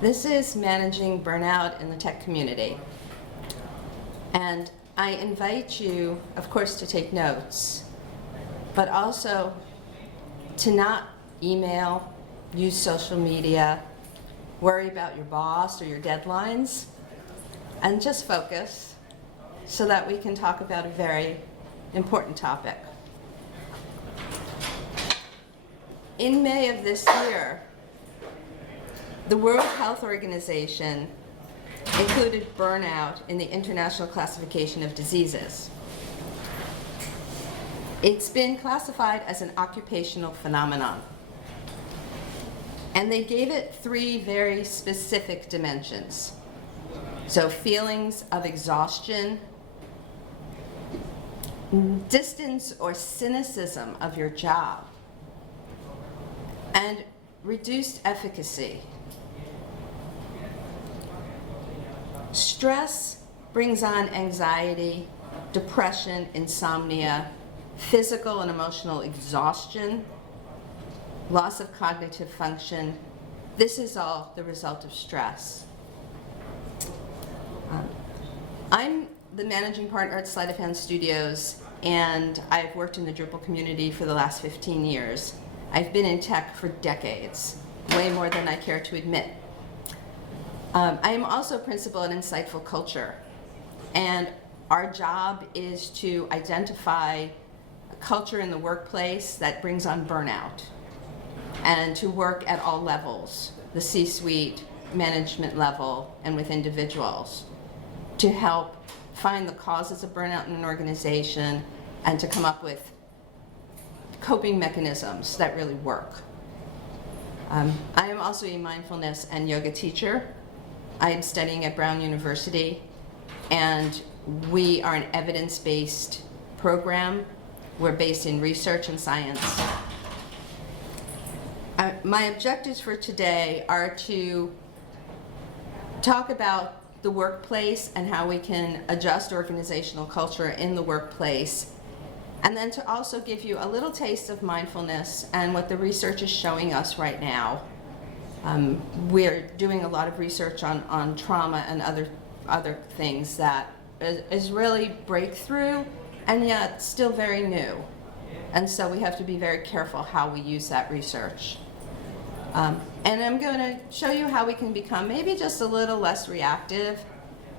This is managing burnout in the tech community. And I invite you, of course, to take notes, but also to not email, use social media, worry about your boss or your deadlines, and just focus so that we can talk about a very important topic. In May of this year, the World Health Organization included burnout in the International Classification of Diseases. It's been classified as an occupational phenomenon. And they gave it 3 very specific dimensions. So feelings of exhaustion, distance or cynicism of your job, and reduced efficacy. Stress brings on anxiety, depression, insomnia, physical and emotional exhaustion, loss of cognitive function. This is all the result of stress. I'm the managing partner at Sleight of Hand Studios, and I've worked in the Drupal community for the last 15 years. I've been in tech for decades, way more than I care to admit. I am also principal at Insightful Culture, and our job is to identify a culture in the workplace that brings on burnout, and to work at all levels, the C-suite, management level, and with individuals, to help find the causes of burnout in an organization and to come up with coping mechanisms that really work. I am also a mindfulness and yoga teacher. I am studying at Brown University, and we are an evidence-based program. We're based in research and science. My objectives for today are to talk about the workplace and how we can adjust organizational culture in the workplace, and then to also give you a little taste of mindfulness and what the research is showing us right now. We're doing a lot of research on trauma and other things that is really breakthrough and yet still very new. And so we have to be very careful how we use that research. And I'm going to show you how we can become maybe just a little less reactive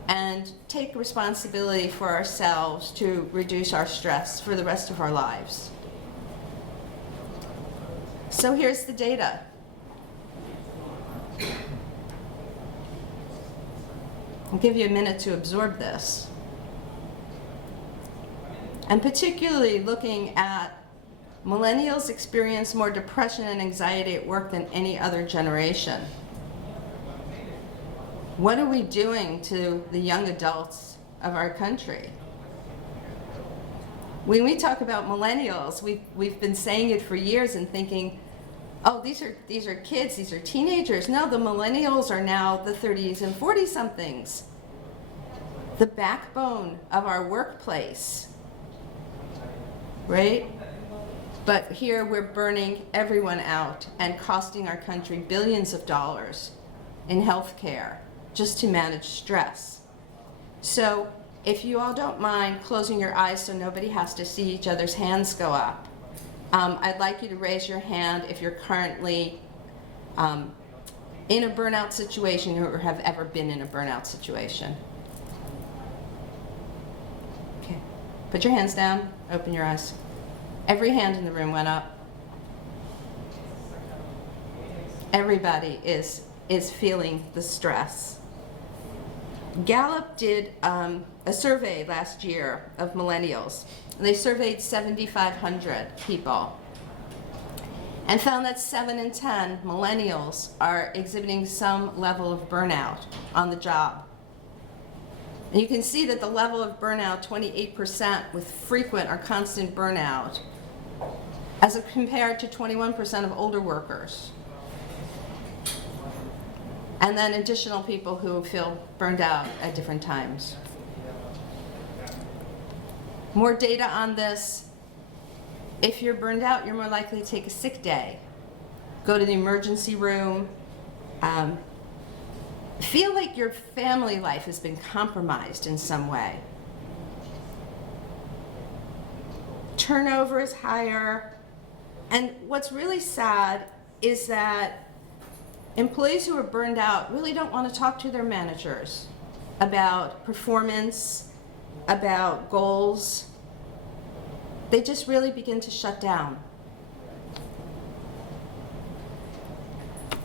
and take responsibility for ourselves to reduce our stress for the rest of our lives. So here's the data. I'll give you a minute to absorb this. And particularly looking at millennials experience more depression and anxiety at work than any other generation. What are we doing to the young adults of our country? When we talk about millennials, we've been saying it for years and thinking, oh, these are kids, these are teenagers. No, the millennials are now the 30s and 40-somethings. The backbone of our workplace, right? But here we're burning everyone out and costing our country billions of dollars in health care just to manage stress. So if you all don't mind closing your eyes so nobody has to see each other's hands go up, I'd like you to raise your hand if you're currently in a burnout situation or have ever been in a burnout situation. Okay, put your hands down, open your eyes. Every hand in the room went up. Everybody is feeling the stress. Gallup did a survey last year of millennials. They surveyed 7,500 people and found that 7 in 10 millennials are exhibiting some level of burnout on the job. And you can see that the level of burnout, 28% with frequent or constant burnout, as compared to 21% of older workers. And then additional people who feel burned out at different times. More data on this. If you're burned out, you're more likely to take a sick day, go to the emergency room, feel like your family life has been compromised in some way. Turnover is higher, and what's really sad is that employees who are burned out really don't want to talk to their managers about performance, about goals. They just really begin to shut down.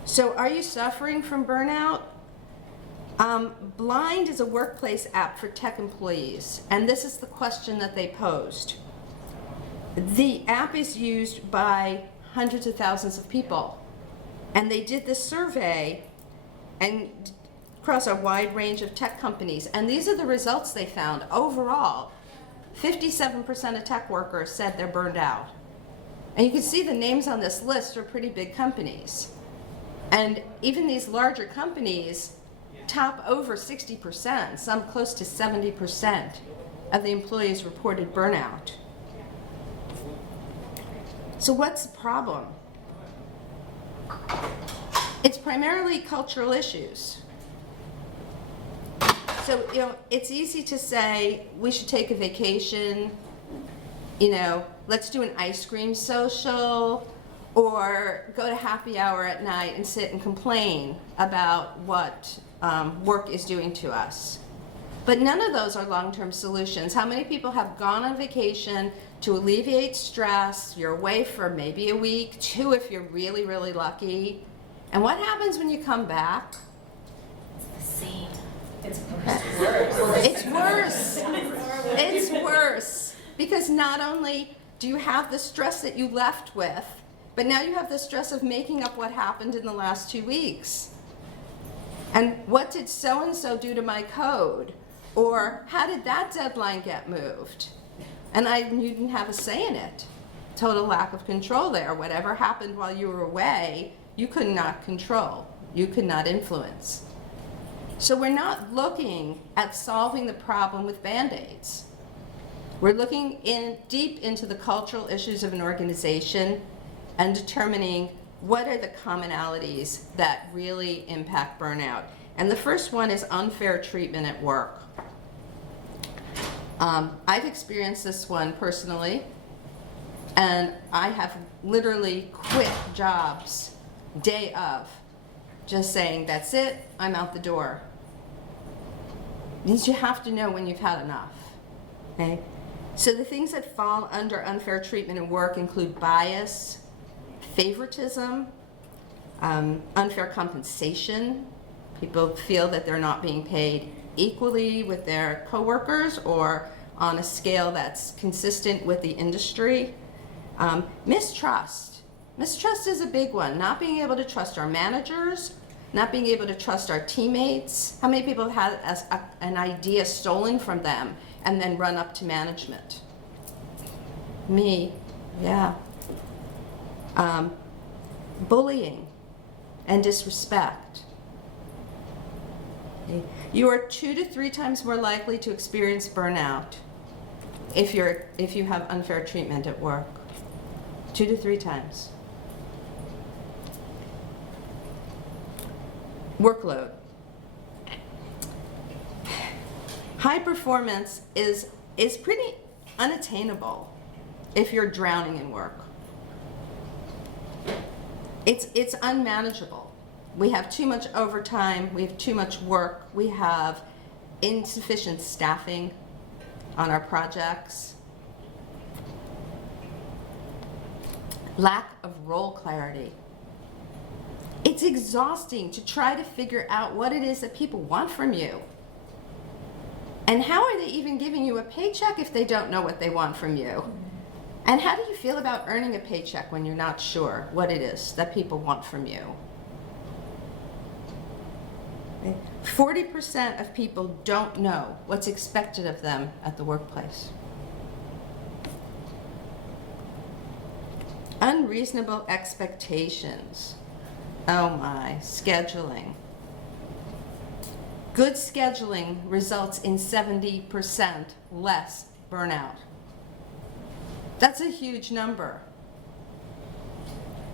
So are you suffering from burnout? Blind is a workplace app for tech employees, and this is the question that they posed. The app is used by hundreds of thousands of people, and they did this survey and across a wide range of tech companies, and these are the results they found. Overall, 57% of tech workers said they're burned out. And you can see the names on this list are pretty big companies. And even these larger companies top over 60%, some close to 70% of the employees reported burnout. So what's the problem? It's primarily cultural issues. So, it's easy to say we should take a vacation, let's do an ice cream social, or go to happy hour at night and sit and complain about what work is doing to us. But none of those are long-term solutions. How many people have gone on vacation to alleviate stress? You're away for maybe a week, 2 if you're really, really lucky. And what happens when you come back? It's the same. It's worse. It's worse. It's worse. Because not only do you have the stress that you left with, but now you have the stress of making up what happened in the last 2 weeks. And what did so-and-so do to my code? Or how did that deadline get moved? And you didn't have a say in it. Total lack of control there. Whatever happened while you were away, you could not control. You could not influence. So we're not looking at solving the problem with Band-Aids. We're looking deep into the cultural issues of an organization and determining what are the commonalities that really impact burnout. And the first one is unfair treatment at work. I've experienced this one personally, and I have literally quit jobs day of, just saying, that's it, I'm out the door. Means you have to know when you've had enough, okay? So the things that fall under unfair treatment at work include bias, favoritism, unfair compensation. People feel that they're not being paid equally with their coworkers or on a scale that's consistent with the industry. Mistrust. Mistrust is a big one. Not being able to trust our managers, not being able to trust our teammates. How many people have had an idea stolen from them and then run up to management? Me, yeah. Bullying and disrespect. You are 2 to 3 times more likely to experience burnout if you have unfair treatment at work. 2 to 3 times. Workload. High performance is pretty unattainable if you're drowning in work. It's unmanageable. We have too much overtime, we have too much work, we have insufficient staffing on our projects. Lack of role clarity. It's exhausting to try to figure out what it is that people want from you. And how are they even giving you a paycheck if they don't know what they want from you? And how do you feel about earning a paycheck when you're not sure what it is that people want from you? 40% of people don't know what's expected of them at the workplace. Unreasonable expectations. Oh my, scheduling. Good scheduling results in 70% less burnout. That's a huge number.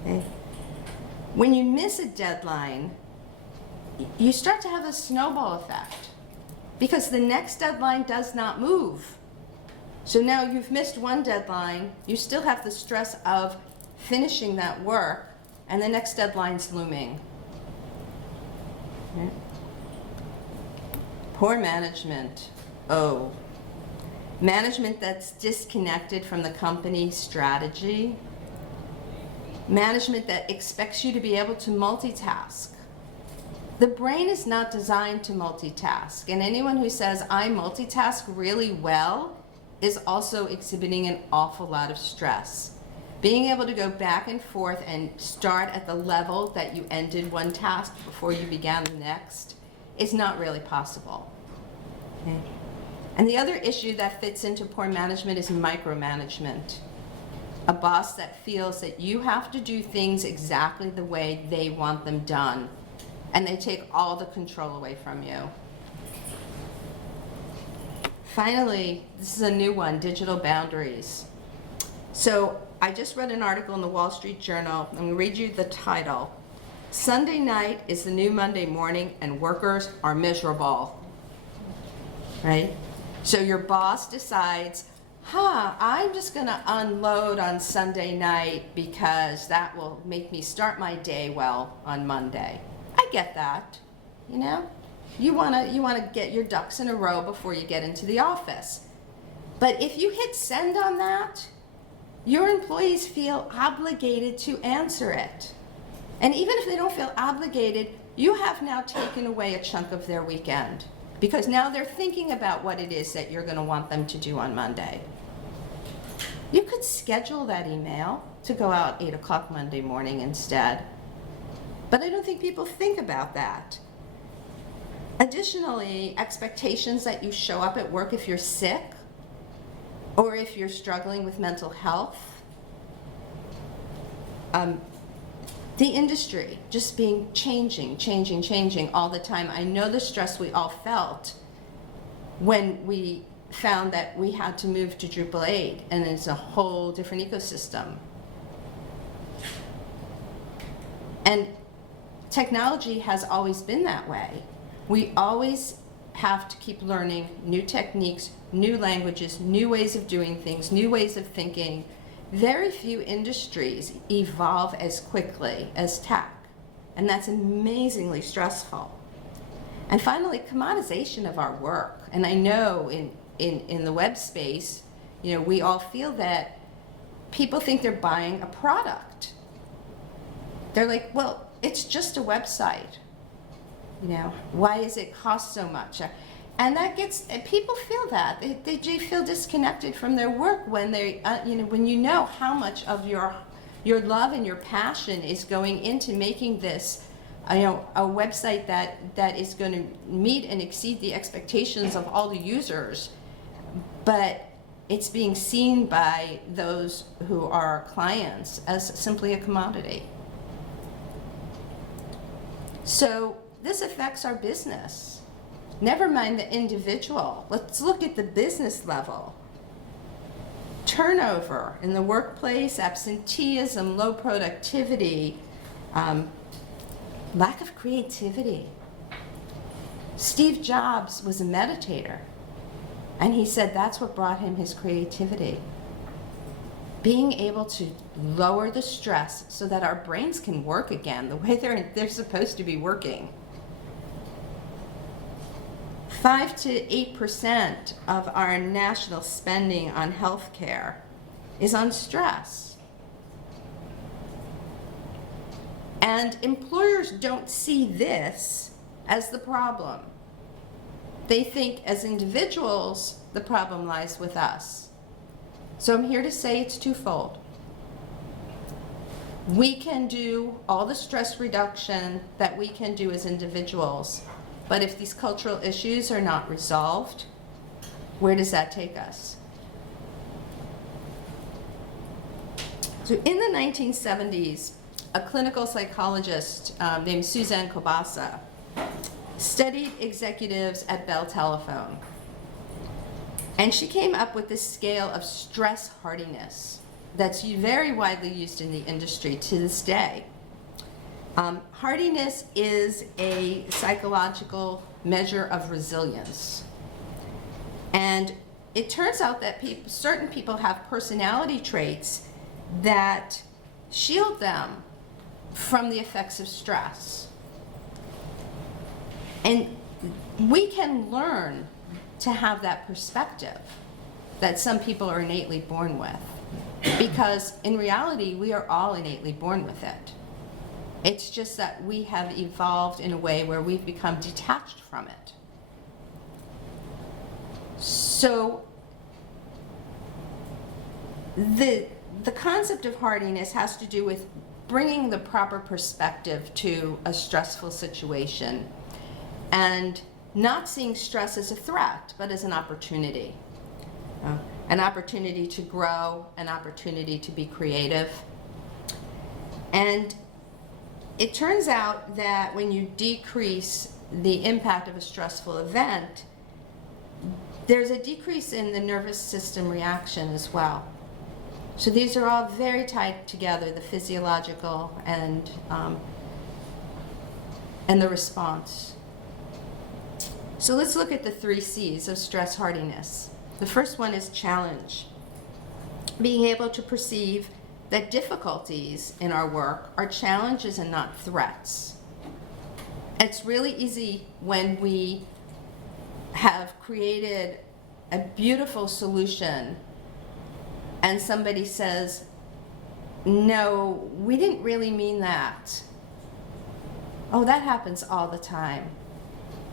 Okay. When you miss a deadline, you start to have a snowball effect because the next deadline does not move. So now you've missed one deadline, you still have the stress of finishing that work, and the next deadline's looming. Okay. Poor management. Oh. Management that's disconnected from the company strategy. Management that expects you to be able to multitask. The brain is not designed to multitask, and anyone who says, I multitask really well, is also exhibiting an awful lot of stress. Being able to go back and forth and start at the level that you ended one task before you began the next is not really possible. Okay. And the other issue that fits into poor management is micromanagement. A boss that feels that you have to do things exactly the way they want them done, and they take all the control away from you. Finally, this is a new one, digital boundaries. So I just read an article in the Wall Street Journal. I'm going to read you the title. Sunday night is the new Monday morning and workers are miserable. Right? So your boss decides, I'm just going to unload on Sunday night because that will make me start my day well on Monday. I get that, you know? You want to get your ducks in a row before you get into the office. But if you hit send on that, your employees feel obligated to answer it. And even if they don't feel obligated, you have now taken away a chunk of their weekend because now they're thinking about what it is that you're going to want them to do on Monday. You could schedule that email to go out 8 o'clock Monday morning instead. But I don't think people think about that. Additionally, expectations that you show up at work if you're sick or if you're struggling with mental health. The industry just being changing all the time. I know the stress we all felt when we found that we had to move to Drupal 8, and it's a whole different ecosystem. And technology has always been that way. We always have to keep learning new techniques, new languages, new ways of doing things, new ways of thinking. Very few industries evolve as quickly as tech, and that's amazingly stressful. And finally, commoditization of our work. And I know in the web space, you know, we all feel that people think they're buying a product. They're like, well, it's just a website. You know, why does it cost so much? And that gets, people feel that. They feel disconnected from their work when they, when you know how much of your love and your passion is going into making this, a website that is going to meet and exceed the expectations of all the users, but it's being seen by those who are clients as simply a commodity. So this affects our business. Never mind the individual. Let's look at the business level. Turnover in the workplace, absenteeism, low productivity, lack of creativity. Steve Jobs was a meditator, and he said that's what brought him his creativity. Being able to lower the stress so that our brains can work again the way they're supposed to be working. 5 to 8% of our national spending on healthcare is on stress. And employers don't see this as the problem. They think as individuals, the problem lies with us. So I'm here to say it's twofold. We can do all the stress reduction that we can do as individuals, but if these cultural issues are not resolved, where does that take us? So in the 1970s, a clinical psychologist named Suzanne Kobasa studied executives at Bell Telephone. And she came up with this scale of stress hardiness that's very widely used in the industry to this day. Hardiness is a psychological measure of resilience. And it turns out that certain people have personality traits that shield them from the effects of stress. And we can learn to have that perspective that some people are innately born with. Because in reality, we are all innately born with it. It's just that we have evolved in a way where we've become detached from it. So the concept of hardiness has to do with bringing the proper perspective to a stressful situation and not seeing stress as a threat, but as an opportunity. An opportunity to grow, an opportunity to be creative. And it turns out that when you decrease the impact of a stressful event, there's a decrease in the nervous system reaction as well. So these are all very tied together, the physiological and the response. So let's look at the 3 C's of stress hardiness. The first one is challenge. Being able to perceive that difficulties in our work are challenges and not threats. It's really easy when we have created a beautiful solution and somebody says, no, we didn't really mean that. Oh, that happens all the time.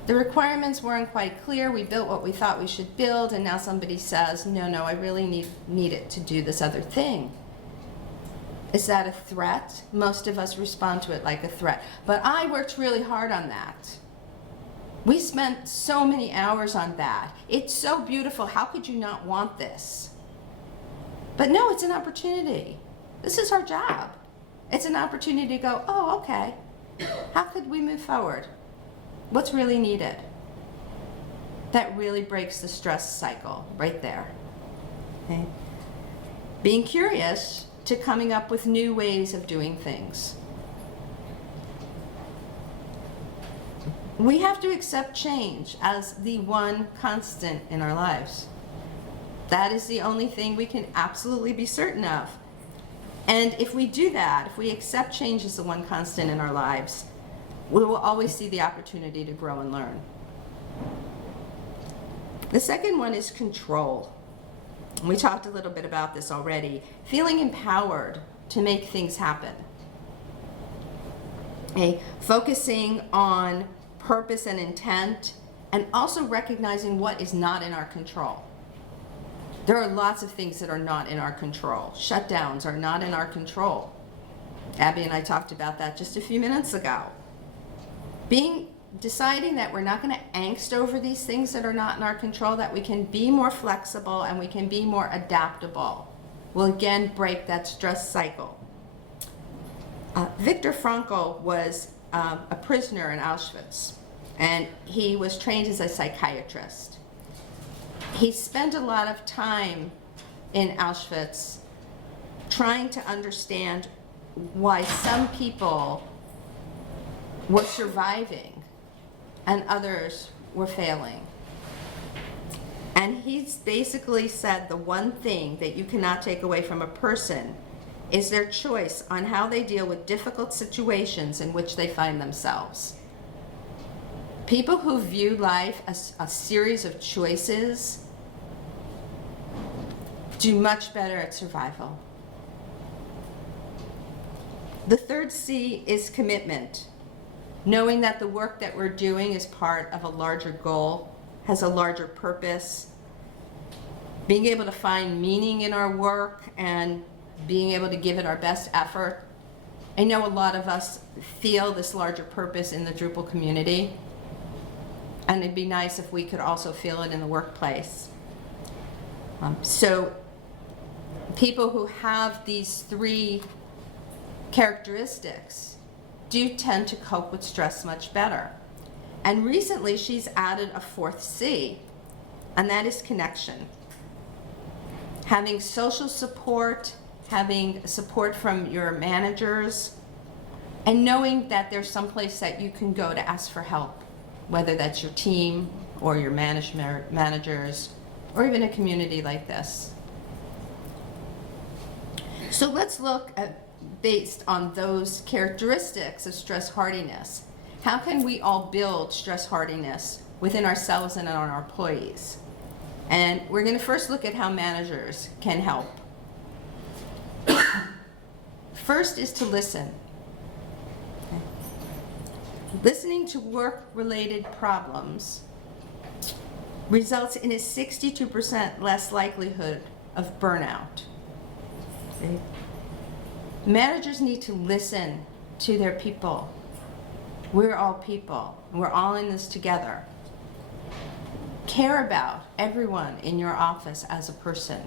The requirements weren't quite clear. We built what we thought we should build, and now somebody says, no, I really need it to do this other thing. Is that a threat? Most of us respond to it like a threat. But I worked really hard on that. We spent so many hours on that. It's so beautiful. How could you not want this? But no, it's an opportunity. This is our job. It's an opportunity to go, oh, okay. How could we move forward? What's really needed? That really breaks the stress cycle right there. Okay? Being curious to coming up with new ways of doing things. We have to accept change as the one constant in our lives. That is the only thing we can absolutely be certain of. And if we do that, if we accept change as the one constant in our lives, we will always see the opportunity to grow and learn. The second one is control. We talked a little bit about this already. Feeling empowered to make things happen. Okay? Focusing on purpose and intent, and also recognizing what is not in our control. There are lots of things that are not in our control. Shutdowns are not in our control. Abby and I talked about that just a few minutes ago. Deciding that we're not going to angst over these things that are not in our control, that we can be more flexible and we can be more adaptable, will again break that stress cycle. Viktor Frankl was a prisoner in Auschwitz, and he was trained as a psychiatrist. He spent a lot of time in Auschwitz trying to understand why some people were surviving and others were failing. And he's basically said the one thing that you cannot take away from a person is their choice on how they deal with difficult situations in which they find themselves. People who view life as a series of choices do much better at survival. The third C is commitment. Knowing that the work that we're doing is part of a larger goal, has a larger purpose. Being able to find meaning in our work and being able to give it our best effort. I know a lot of us feel this larger purpose in the Drupal community, and it'd be nice if we could also feel it in the workplace. So people who have these 3 characteristics do tend to cope with stress much better. And recently she's added a 4th C, and that is connection. Having social support, having support from your managers, And knowing that there's some place that you can go to ask for help, whether that's your team or your managers, or even a community like this. So let's look at, based on those characteristics of stress hardiness, how can we all build stress hardiness within ourselves and on our employees? And we're going to first look at how managers can help. First is to listen. Okay. Listening to work-related problems results in a 62% less likelihood of burnout. Okay. Managers need to listen to their people. We're all people. We're all in this together. Care about everyone in your office as a person.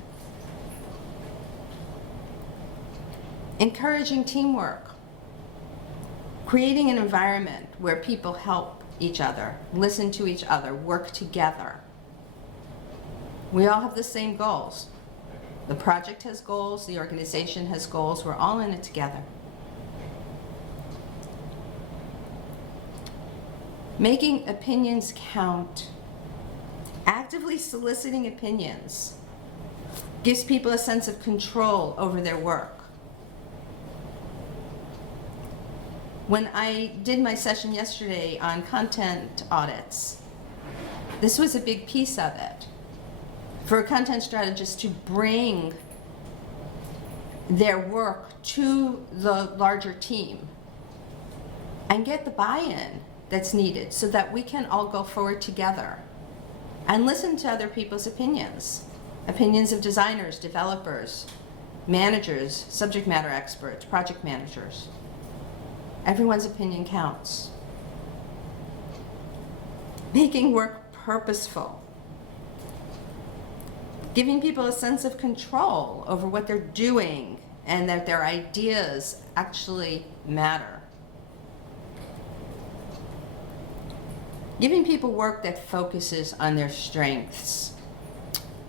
Encouraging teamwork. Creating an environment where people help each other, listen to each other, work together. We all have the same goals. The project has goals, the organization has goals, we're all in it together. Making opinions count. Actively soliciting opinions gives people a sense of control over their work. When I did my session yesterday on content audits, this was a big piece of it. For a content strategist to bring their work to the larger team and get the buy-in that's needed so that we can all go forward together and listen to other people's opinions. Opinions of designers, developers, managers, subject matter experts, project managers. Everyone's opinion counts. Making work purposeful. Giving people a sense of control over what they're doing and that their ideas actually matter. Giving people work that focuses on their strengths.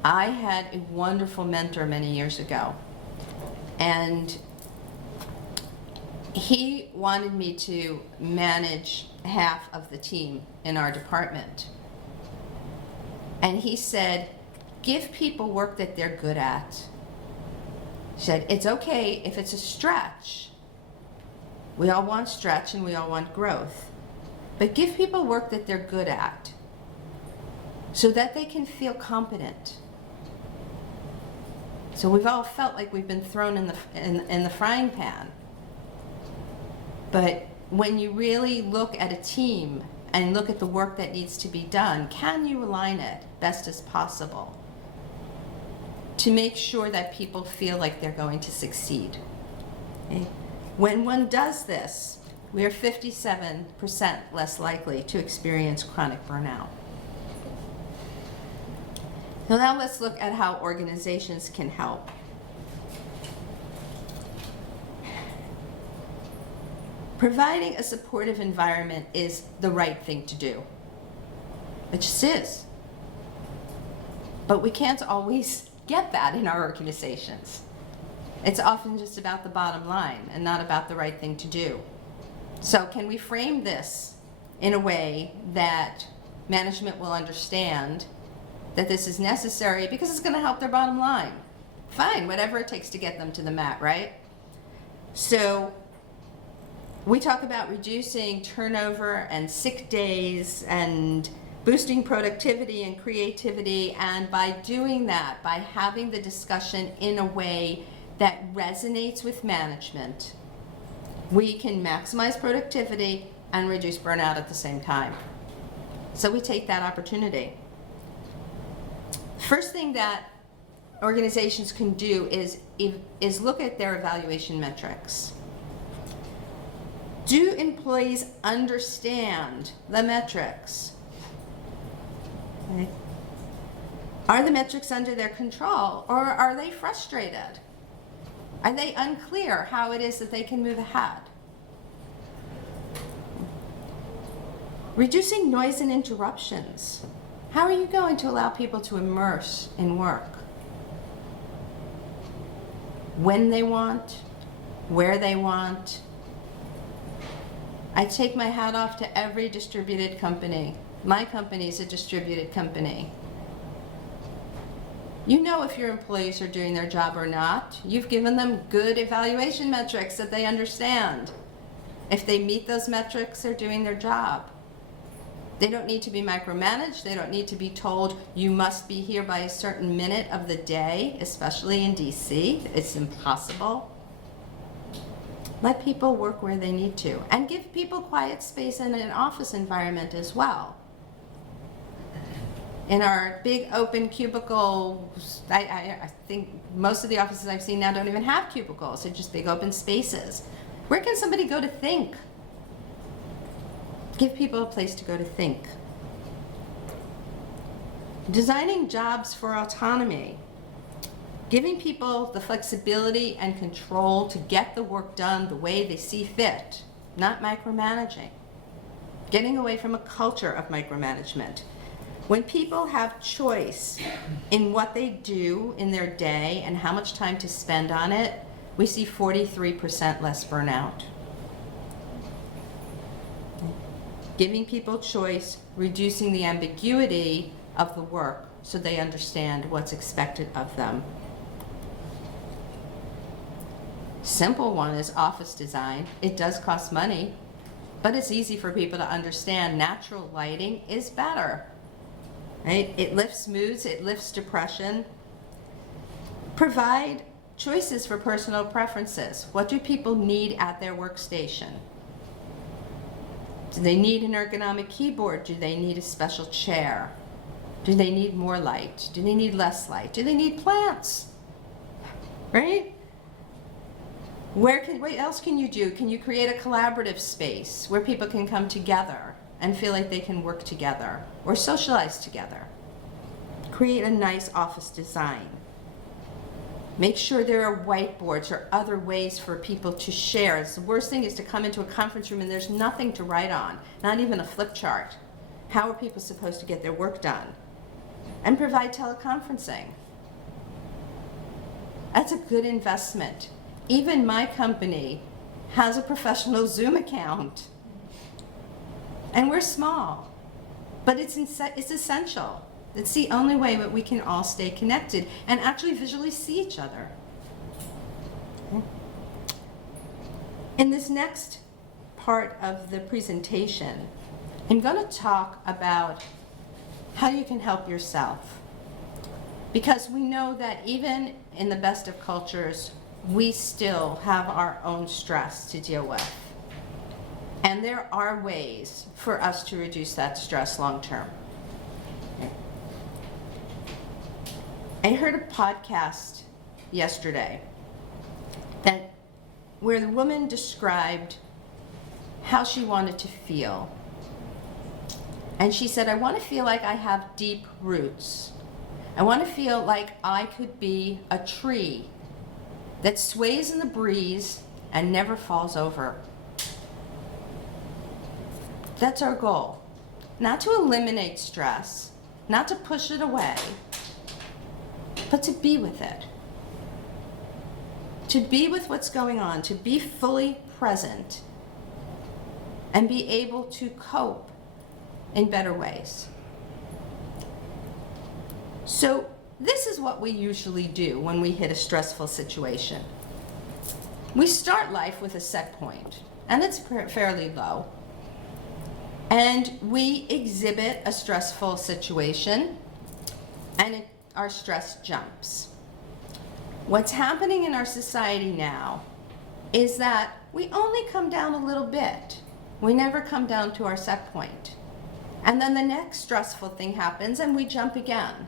I had a wonderful mentor many years ago, and he wanted me to manage half of the team in our department. And he said, give people work that they're good at. He said, it's okay if it's a stretch. We all want stretch and we all want growth. But give people work that they're good at so that they can feel competent. So we've all felt like we've been thrown in the frying pan. But when you really look at a team and look at the work that needs to be done, can you align it best as possible to make sure that people feel like they're going to succeed? Okay? When one does this, we are 57% less likely to experience chronic burnout. So now let's look at how organizations can help. Providing a supportive environment is the right thing to do. It just is. But we can't always get that in our organizations. It's often just about the bottom line and not about the right thing to do. So can we frame this in a way that management will understand that this is necessary because it's going to help their bottom line? Fine, whatever it takes to get them to the mat, right? So we talk about reducing turnover and sick days and boosting productivity and creativity, and by doing that, by having the discussion in a way that resonates with management, we can maximize productivity and reduce burnout at the same time. So we take that opportunity. First thing that organizations can do is look at their evaluation metrics. Do employees understand the metrics? Okay. Are the metrics under their control, or are they frustrated? Are they unclear how it is that they can move ahead? Reducing noise and interruptions. How are you going to allow people to immerse in work? When they want, where they want. I take my hat off to every distributed company. My company is a distributed company. You know if your employees are doing their job or not. You've given them good evaluation metrics that they understand. If they meet those metrics, they're doing their job. They don't need to be micromanaged. They don't need to be told, you must be here by a certain minute of the day, especially in DC. It's impossible. Let people work where they need to, and give people quiet space in an office environment as well. In our big open cubicles, I think most of the offices I've seen now don't even have cubicles. They're just big open spaces. Where can somebody go to think? Give people a place to go to think. Designing jobs for autonomy. Giving people the flexibility and control to get the work done the way they see fit, not micromanaging. Getting away from a culture of micromanagement. When people have choice in what they do in their day and how much time to spend on it, we see 43% less burnout. Giving people choice, reducing the ambiguity of the work so they understand what's expected of them. Simple one is office design. It does cost money, but it's easy for people to understand. Natural lighting is better, right? It lifts moods, it lifts depression. Provide choices for personal preferences. What do people need at their workstation? Do they need an ergonomic keyboard? Do they need a special chair? Do they need more light? Do they need less light? Do they need plants? Right? What else can you do? Can you create a collaborative space where people can come together and feel like they can work together or socialize together? Create a nice office design. Make sure there are whiteboards or other ways for people to share. The worst thing is to come into a conference room and there's nothing to write on, not even a flip chart. How are people supposed to get their work done? And provide teleconferencing. That's a good investment. Even my company has a professional Zoom account. And we're small, but it's essential. It's the only way that we can all stay connected and actually visually see each other. In this next part of the presentation, I'm going to talk about how you can help yourself. Because we know that even in the best of cultures, we still have our own stress to deal with. And there are ways for us to reduce that stress long term. I heard a podcast yesterday where the woman described how she wanted to feel. And she said, I want to feel like I have deep roots. I want to feel like I could be a tree that sways in the breeze and never falls over. That's our goal. Not to eliminate stress, not to push it away, but to be with it. To be with what's going on, to be fully present, and be able to cope in better ways. So this is what we usually do when we hit a stressful situation. We start life with a set point, and it's fairly low. And we exhibit a stressful situation, and our stress jumps. What's happening in our society now is that we only come down a little bit. We never come down to our set point. And then the next stressful thing happens and we jump again.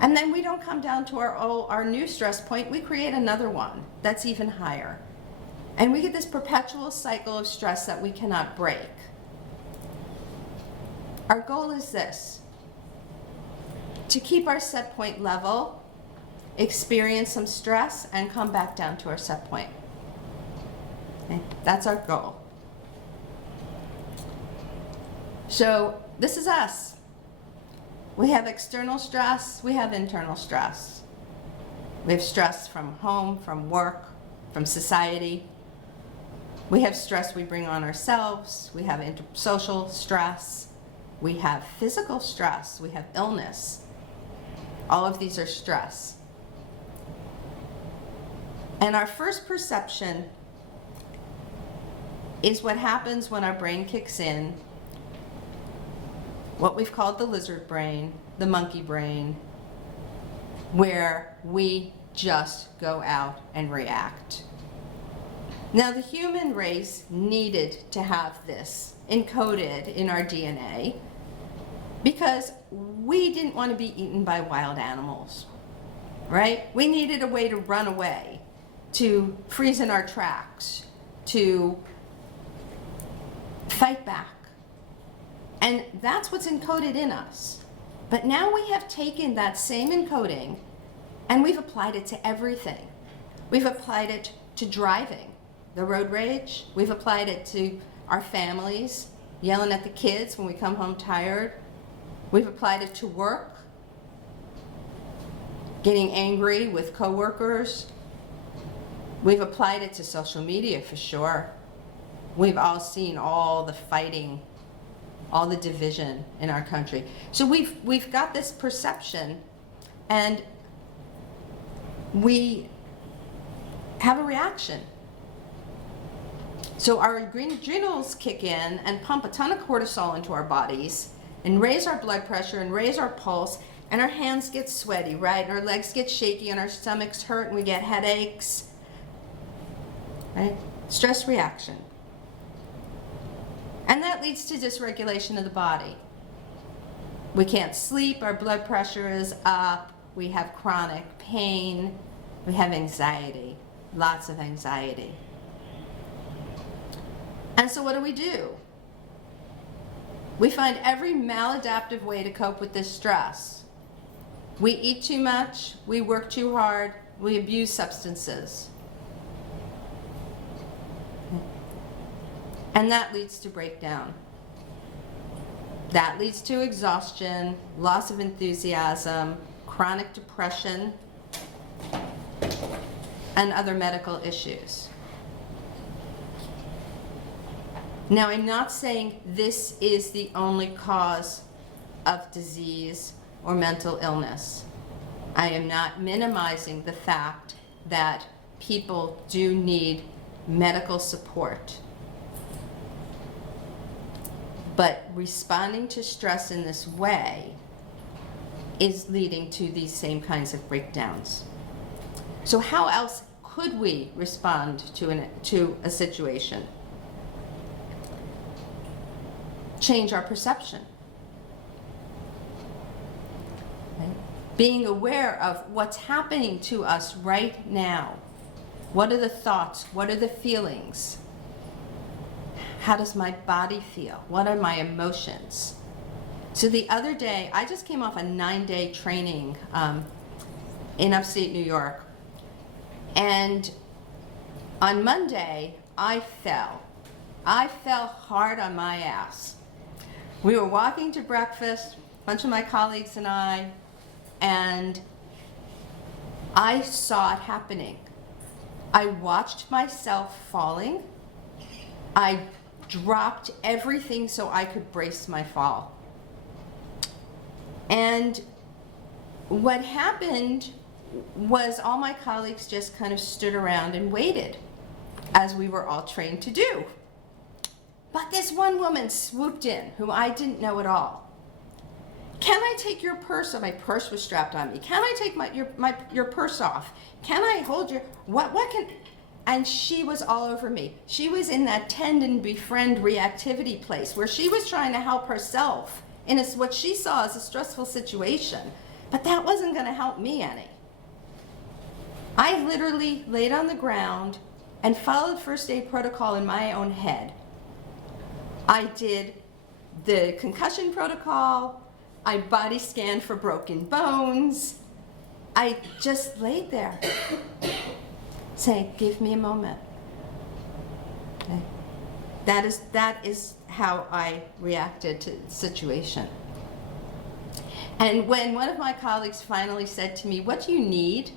And then we don't come down to our new stress point, we create another one that's even higher. And we get this perpetual cycle of stress that we cannot break. Our goal is this: to keep our set point level, experience some stress, and come back down to our set point. Okay? That's our goal. So this is us. We have external stress, we have internal stress. We have stress from home, from work, from society. We have stress we bring on ourselves. We have social stress. We have physical stress. We have illness. All of these are stress. And our first perception is what happens when our brain kicks in, what we've called the lizard brain, the monkey brain, where we just go out and react. Now, the human race needed to have this encoded in our DNA because we didn't want to be eaten by wild animals, right? We needed a way to run away, to freeze in our tracks, to fight back. And that's what's encoded in us. But now we have taken that same encoding and we've applied it to everything. We've applied it to driving, the road rage. We've applied it to our families, yelling at the kids when we come home tired. We've applied it to work, getting angry with coworkers. We've applied it to social media for sure. We've all seen all the fighting, all the division in our country. So we've got this perception, and we have a reaction. So our adrenals kick in and pump a ton of cortisol into our bodies and raise our blood pressure and raise our pulse, and our hands get sweaty, right? And our legs get shaky and our stomachs hurt and we get headaches, right? Stress reaction. And that leads to dysregulation of the body. We can't sleep, our blood pressure is up, we have chronic pain, we have anxiety, lots of anxiety. And so what do? We find every maladaptive way to cope with this stress. We eat too much, we work too hard, we abuse substances. And that leads to breakdown. That leads to exhaustion, loss of enthusiasm, chronic depression, and other medical issues. Now, I'm not saying this is the only cause of disease or mental illness. I am not minimizing the fact that people do need medical support. But responding to stress in this way is leading to these same kinds of breakdowns. So how else could we respond to a situation? Change our perception. Right? Being aware of what's happening to us right now. What are the thoughts? What are the feelings? How does my body feel? What are my emotions? So the other day, I just came off a 9-day training in upstate New York. And on Monday, I fell. I fell hard on my ass. We were walking to breakfast, a bunch of my colleagues and I saw it happening. I watched myself falling. I dropped everything so I could brace my fall. And what happened was all my colleagues just kind of stood around and waited, as we were all trained to do. But this one woman swooped in, who I didn't know at all. Can I take your purse? Oh, my purse was strapped on me. Can I take your purse off? Can I hold your, what can, and she was all over me. She was in that tend and befriend reactivity place where she was trying to help herself in what she saw as a stressful situation. But that wasn't going to help me any. I literally laid on the ground and followed first aid protocol in my own head. I did the concussion protocol. I body scanned for broken bones. I just laid there, saying, give me a moment. Okay. That is how I reacted to the situation. And when one of my colleagues finally said to me, what do you need?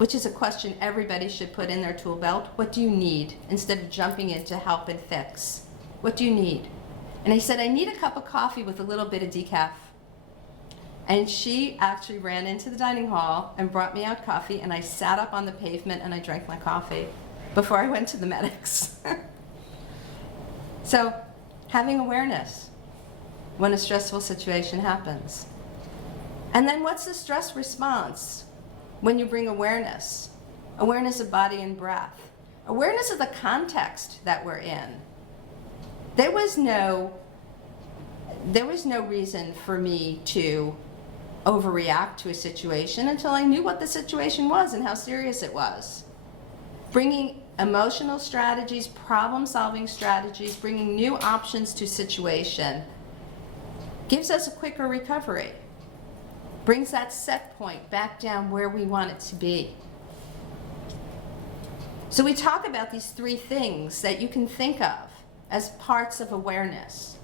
which is a question everybody should put in their tool belt. What do you need? Instead of jumping in to help and fix. What do you need? And I said, I need a cup of coffee with a little bit of decaf. And she actually ran into the dining hall and brought me out coffee, and I sat up on the pavement and I drank my coffee before I went to the medics. So, having awareness when a stressful situation happens. And then what's the stress response when you bring awareness? Awareness of body and breath. Awareness of the context that we're in. There was no reason for me to overreact to a situation until I knew what the situation was and how serious it was. Bringing emotional strategies, problem-solving strategies, bringing new options to situation gives us a quicker recovery. Brings that set point back down where we want it to be. So we talk about these three things that you can think of as parts of awareness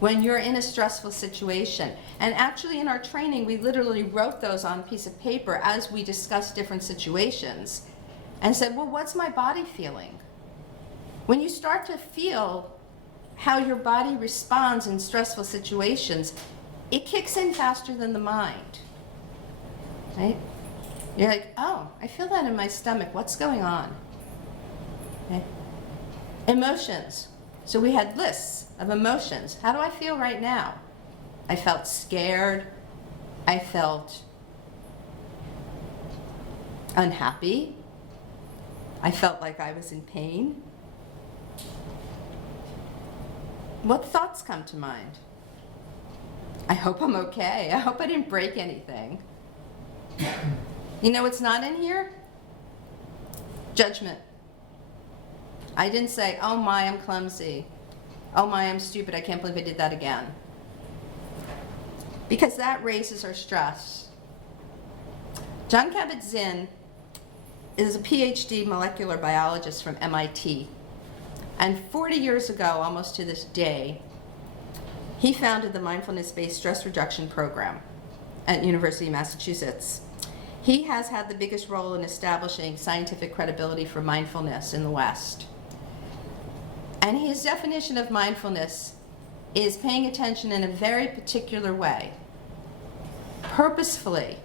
when you're in a stressful situation. And actually in our training, we literally wrote those on a piece of paper as we discussed different situations and said, well, what's my body feeling? When you start to feel how your body responds in stressful situations, it kicks in faster than the mind, right? You're like, oh, I feel that in my stomach. What's going on? Okay. Emotions. So we had lists of emotions. How do I feel right now? I felt scared. I felt unhappy. I felt like I was in pain. What thoughts come to mind? I hope I'm okay. I hope I didn't break anything. You know what's not in here? Judgment. I didn't say, oh my, I'm clumsy. Oh my, I'm stupid. I can't believe I did that again. Because that raises our stress. Jon Kabat-Zinn is a PhD molecular biologist from MIT. And 40 years ago, almost to this day, he founded the mindfulness-based stress reduction program at University of Massachusetts. He has had the biggest role in establishing scientific credibility for mindfulness in the West. And his definition of mindfulness is paying attention in a very particular way, purposefully,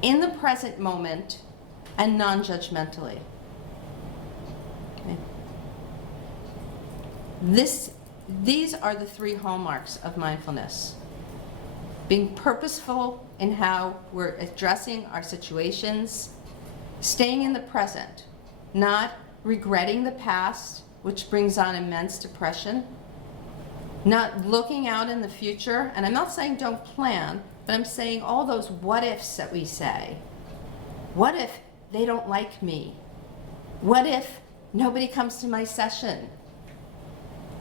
in the present moment, and non-judgmentally. Okay. These are the three hallmarks of mindfulness. Being purposeful in how we're addressing our situations, staying in the present, not regretting the past, which brings on immense depression, not looking out in the future, and I'm not saying don't plan, but I'm saying all those what ifs that we say. What if they don't like me? What if nobody comes to my session?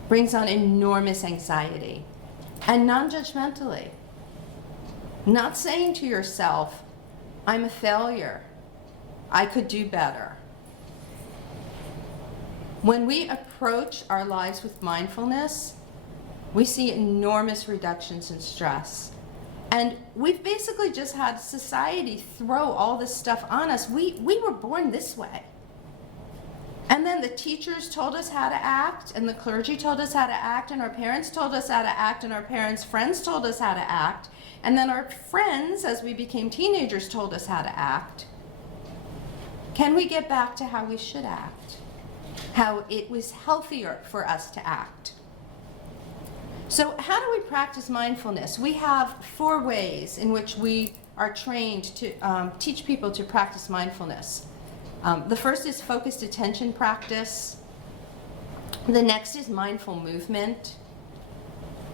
Brings on enormous anxiety. And non-judgmentally, not saying to yourself, I'm a failure, I could do better. When we approach our lives with mindfulness, we see enormous reductions in stress. And we've basically just had society throw all this stuff on us. We were born this way. And then the teachers told us how to act, and the clergy told us how to act, and our parents told us how to act, and our parents' friends told us how to act. And then our friends, as we became teenagers, told us how to act. Can we get back to how we should act? How it was healthier for us to act? So how do we practice mindfulness? We have 4 ways in which we are trained to teach people to practice mindfulness. The first is focused attention practice. The next is mindful movement.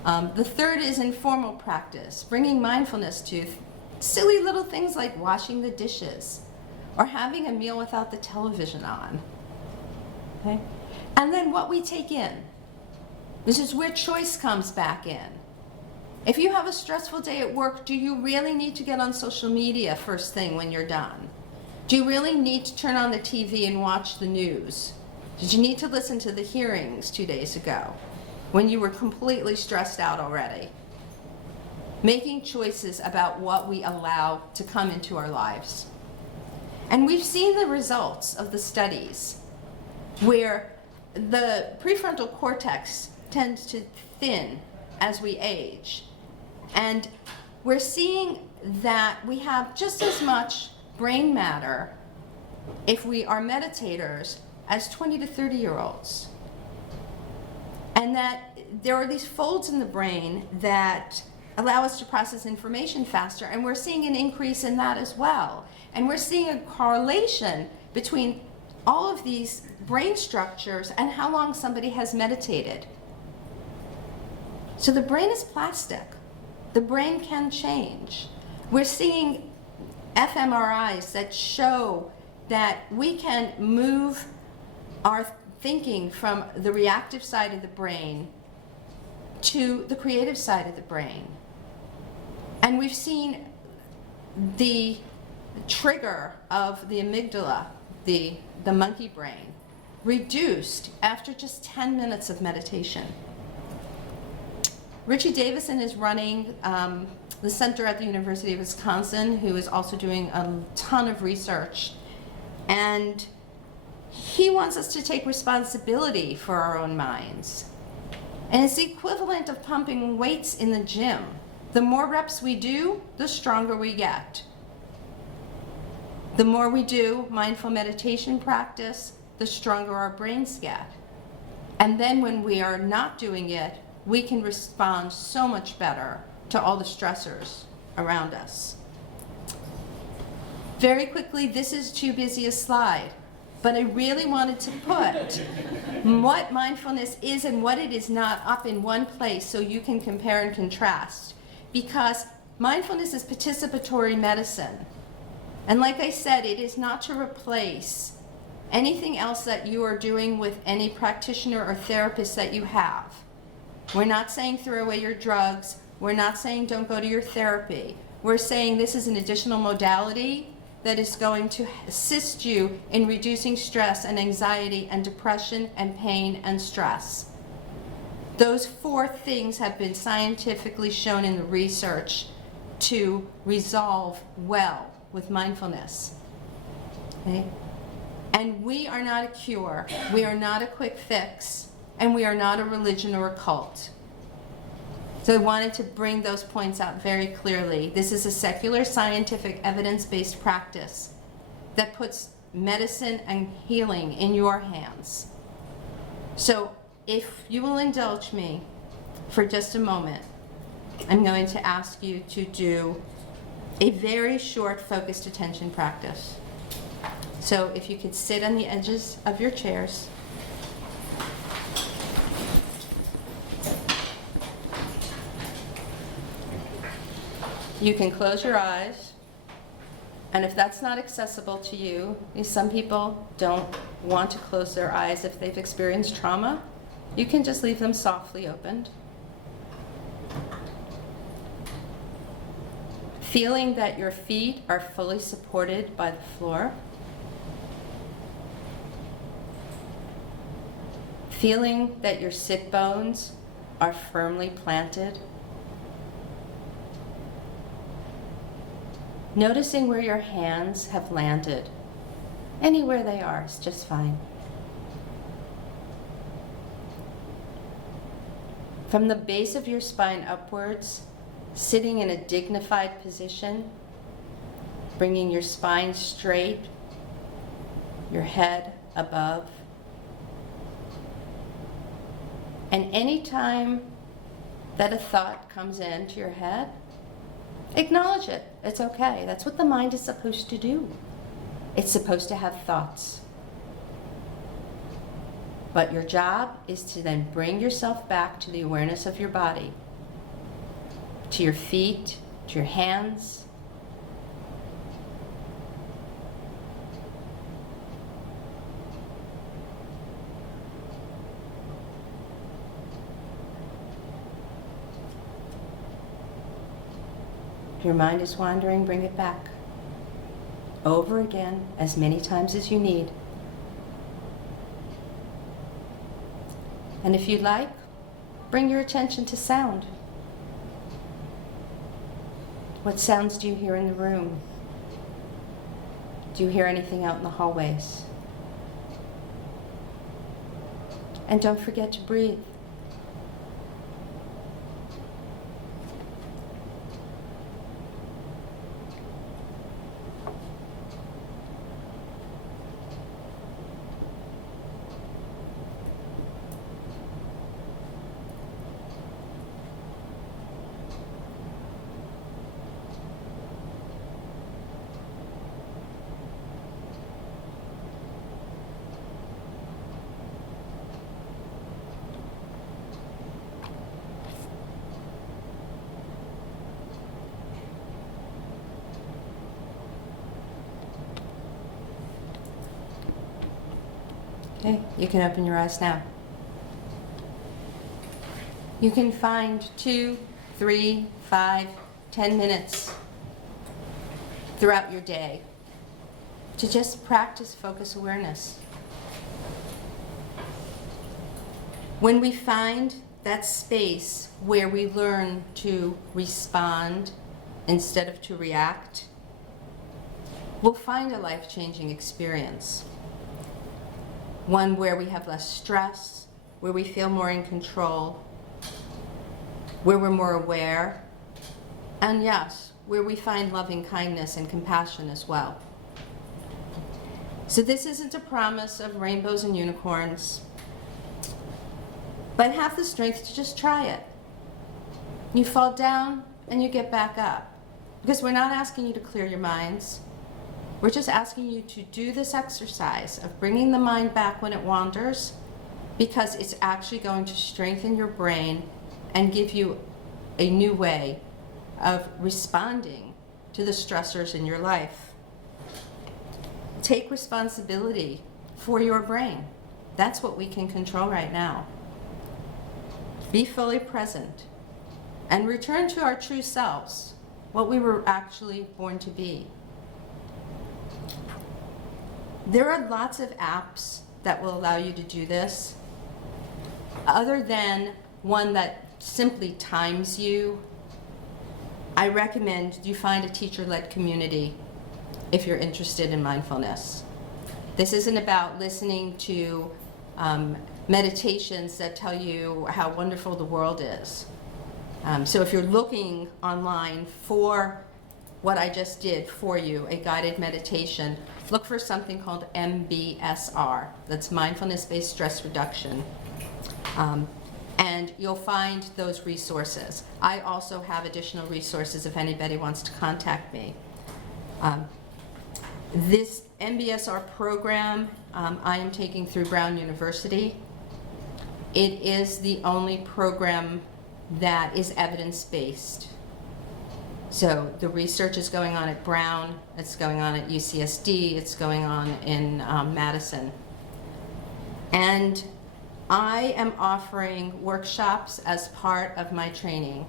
The third is informal practice, bringing mindfulness to silly little things like washing the dishes or having a meal without the television on. Okay? And then what we take in. This is where choice comes back in. If you have a stressful day at work, do you really need to get on social media first thing when you're done? Do you really need to turn on the TV and watch the news? Did you need to listen to the hearings 2 days ago when you were completely stressed out already? Making choices about what we allow to come into our lives. And we've seen the results of the studies where the prefrontal cortex tends to thin as we age. And we're seeing that we have just as much brain matter if we are meditators as 20 to 30-year-olds. And that there are these folds in the brain that allow us to process information faster, and we're seeing an increase in that as well. And we're seeing a correlation between all of these brain structures and how long somebody has meditated. So the brain is plastic. The brain can change. We're seeing fMRIs that show that we can move our thinking from the reactive side of the brain to the creative side of the brain. And we've seen the trigger of the amygdala, the monkey brain, reduced after just 10 minutes of meditation. Richie Davison is running the center at the University of Wisconsin, who is also doing a ton of research. And he wants us to take responsibility for our own minds. And it's the equivalent of pumping weights in the gym. The more reps we do, the stronger we get. The more we do mindful meditation practice, the stronger our brains get. And then when we are not doing it, we can respond so much better to all the stressors around us. Very quickly, this is too busy a slide, but I really wanted to put what mindfulness is and what it is not up in one place so you can compare and contrast. Because mindfulness is participatory medicine. And like I said, it is not to replace anything else that you are doing with any practitioner or therapist that you have. We're not saying throw away your drugs. We're not saying don't go to your therapy. We're saying this is an additional modality that is going to assist you in reducing stress and anxiety and depression and pain and stress. Those 4 things have been scientifically shown in the research to resolve well with mindfulness. Okay? And we are not a cure, we are not a quick fix, and we are not a religion or a cult. So I wanted to bring those points out very clearly. This is a secular, scientific, evidence-based practice that puts medicine and healing in your hands. So if you will indulge me for just a moment, I'm going to ask you to do a very short focused attention practice. So if you could sit on the edges of your chairs. You can close your eyes, and if that's not accessible to you, some people don't want to close their eyes if they've experienced trauma, you can just leave them softly opened. Feeling that your feet are fully supported by the floor. Feeling that your sit bones are firmly planted. Noticing where your hands have landed. Anywhere they are is just fine. From the base of your spine upwards, sitting in a dignified position, bringing your spine straight, your head above. And any time that a thought comes into your head, acknowledge it. It's okay. That's what the mind is supposed to do. It's supposed to have thoughts. But your job is to then bring yourself back to the awareness of your body, to your feet, to your hands. If your mind is wandering, bring it back. Over again, as many times as you need. And if you'd like, bring your attention to sound. What sounds do you hear in the room? Do you hear anything out in the hallways? And don't forget to breathe. Okay, you can open your eyes now. You can find 2, 3, 5, 10 minutes throughout your day to just practice focus awareness. When we find that space where we learn to respond instead of to react, we'll find a life-changing experience. One where we have less stress, where we feel more in control, where we're more aware, and yes, where we find loving kindness and compassion as well. So this isn't a promise of rainbows and unicorns, but have the strength to just try it. You fall down and you get back up, because we're not asking you to clear your minds. We're just asking you to do this exercise of bringing the mind back when it wanders, because it's actually going to strengthen your brain and give you a new way of responding to the stressors in your life. Take responsibility for your brain. That's what we can control right now. Be fully present and return to our true selves, what we were actually born to be. There are lots of apps that will allow you to do this. Other than one that simply times you, I recommend you find a teacher-led community if you're interested in mindfulness. This isn't about listening to meditations that tell you how wonderful the world is. So if you're looking online for what I just did for you, a guided meditation, look for something called MBSR. That's Mindfulness-Based Stress Reduction. And you'll find those resources. I also have additional resources if anybody wants to contact me. This MBSR program I am taking through Brown University. It is the only program that is evidence-based. So the research is going on at Brown, it's going on at UCSD, it's going on in Madison. And I am offering workshops as part of my training.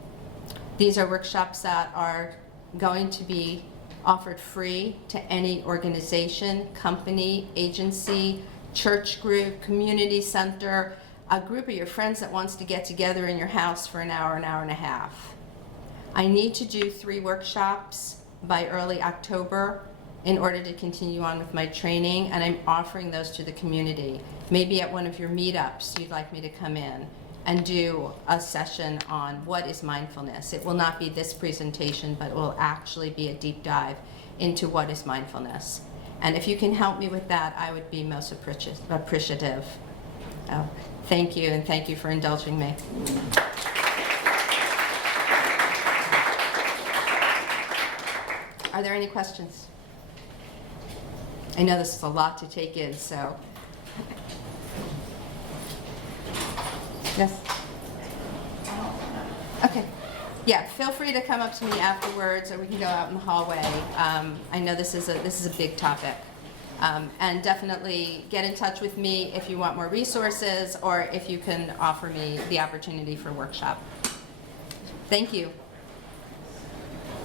These are workshops that are going to be offered free to any organization, company, agency, church group, community center, a group of your friends that wants to get together in your house for an hour and a half. I need to do 3 workshops by early October in order to continue on with my training, and I'm offering those to the community. Maybe at one of your meetups you'd like me to come in and do a session on what is mindfulness. It will not be this presentation, but it will actually be a deep dive into what is mindfulness. And if you can help me with that, I would be most appreciative. Oh, thank you, and thank you for indulging me. Are there any questions? I know this is a lot to take in, so. Yes? Okay. Yeah, feel free to come up to me afterwards, or we can go out in the hallway. I know this is a big topic. And definitely get in touch with me if you want more resources, or if you can offer me the opportunity for a workshop. Thank you.